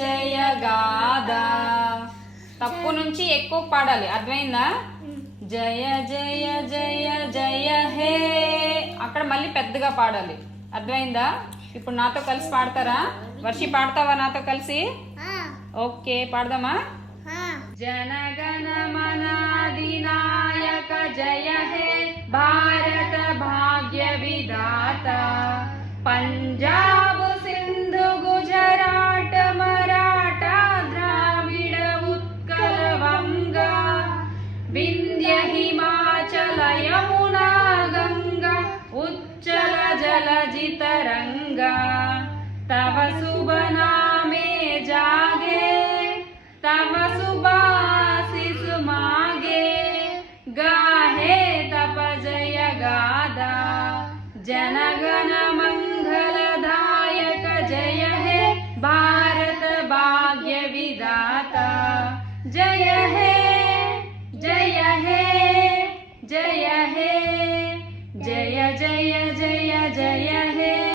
జయ గాథ. తప్పు నుంచి ఎక్కువ పాడాలి, అర్థమైందా? జయ జయ జయ జయ హే, అక్కడ మళ్ళీ పెద్దగా పాడాలి, అర్థమైందా? ఇప్పుడు నాతో కలిసి పాడతారా? వర్షి పాడతావా నాతో కలిసి? ఓకే, పాడదామా? జనగణ మనాధినాయక జయ హే భారత భాగ్య విధాత. పంజాబ్ సింధు గుజరాట మరాఠా ద్రావిడ ఉత్కల వంగ వింధ్య హిమాచల యమునా గంగా ఉచ్చల జలజి तरंगा. तव शुभ नामे जागे तव शुभाशिष मागे. गाहे तप जय गादा जनगण मंगलदायक जय हे भारत भाग्य विधाता. जय हे जय हे जय हे जय जय जय जय